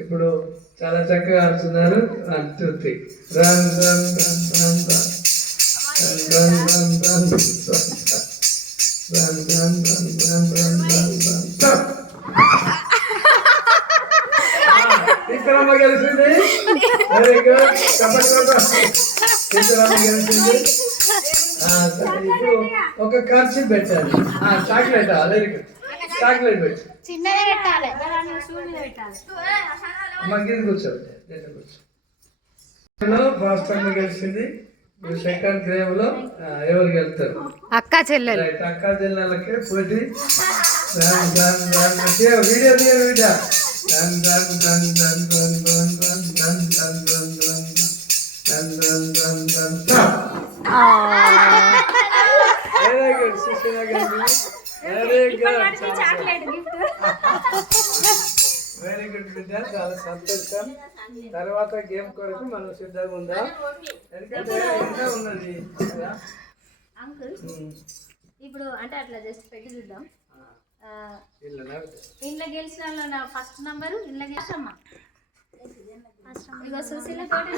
ఇప్పుడు చాలా చక్కగా ఆడుతున్నారు. 1 2 3 run run run run run run run run run run run run run stop. Sitarama గెలిచింది. Very good. సీతారామ గెలిచింది. సరే, ఇప్పుడు ఒక ఖర్చు పెట్టాలి. Chocolate very good. చాక్లెట్ పెట్టు. చిన్నగా పెట్టాలి. మగ్గిది కూర్చోండి. ఫస్ట్ టైం గెలిచింది. ఇప్పుడు సెకండ్ గేమ్ లో ఎవరు గెలుస్తారు? అక్క చెల్లెలు. అక్క చెల్లెలకి పోటీ. వీడియో తీయ వీడియో. Very good. సుశీల గెలిచింది. వెరీ గుడ్ బిడ్డ, చాలా సంతోషం. తర్వాత గేమ్ కొరకు మనం సిద్ధంగా ఉందాం. ఎందుకంటే ఇంకా ఉన్నది కదా. అంకుల్ ఇప్పుడు అంటే అట్లా జస్ట్ పెట్టి చూద్దాం. ఇంట్లో గెలిచిన వాళ్ళు నా ఫస్ట్ నంబరు ఇంట్లో గెలిచమ్మా. ఇగో సుశీల తోటి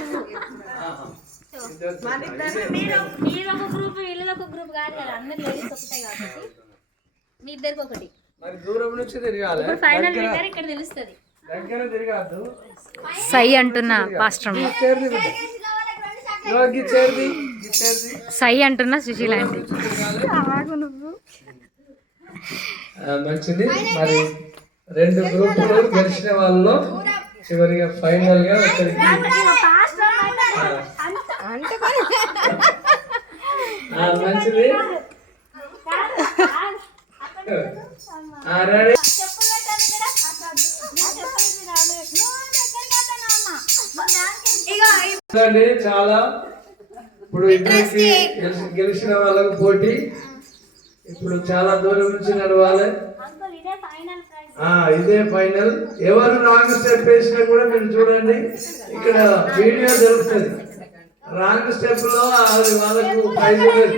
మీరు ఒక గ్రూప్ వీళ్ళది ఒక గ్రూప్ కాదు కదా, అందరు లేడీస్ ఒకటే కాబట్టి మీ ఇద్దరికి ఒకటి. మరి దూరం నుంచి తిరగాలి. ఇప్పుడు ఫైనల్ విన్నర్ ఇక్కడ తెలుస్తుంది. దగ్గర తిరగద్దు. సై అంటున్నా పాస్టర్. సై అంటున్నా సుశీల ఆంటీ. మంచిది. మరి 2 గ్రూపులు గెలిచిన వాళ్ళు చివరిగా ఫైనల్ గా ఒకరికి మంచిది. రెడీ. చాలా ఇప్పుడు ఇద్దరికి గెలిచిన వాళ్ళకు పోటీ. ఇప్పుడు చాలా దూరం నుంచి నడవాలి. ఇదే ఫైనల్. ఎవరు రాంగ్ స్టెప్ వేసినా కూడా మీరు చూడండి, ఇక్కడ వీడియో దొరుకుతుంది. రాంగ్ స్టెప్ లో వాళ్ళకు ప్రైజ్ లేదు.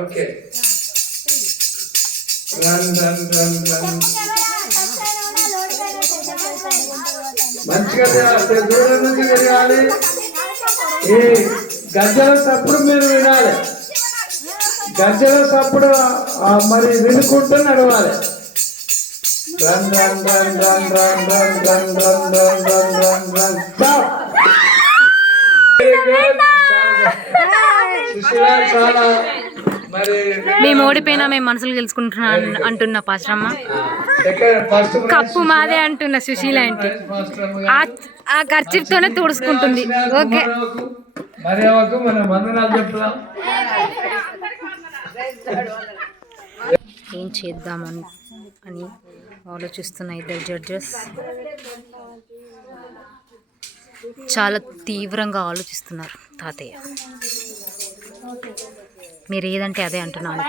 Okay. Run run run run. మంచిగా దూరం నుంచి తిరగాలి. ఈ గజ్జల సప్పుడు మీరు వినాలి. గజ్జల సప్పుడు మరి వినుకుంటూ నడవాలి. Run run run run run run run run run run run run stop. Sushila చాలా మరి మేము ఓడిపోయినా మేము మనసులు గెలుచుకుంటున్నా అంటున్నా పాస్టమ్మ. కప్పు మాదే అంటున్నా సుశీల ఆంటీ. ఆ ఖర్చుతోనే తుడుచుకుంటుంది. ఓకే. మరి మన వందనాలు చెప్తాం. ఏం చేద్దామని అని ఆలోచిస్తున్న ఇద్దరు జడ్జెస్ చాలా తీవ్రంగా ఆలోచిస్తున్నారు. తాతయ్య మీరు ఏదంటే అదే అంటున్నాను.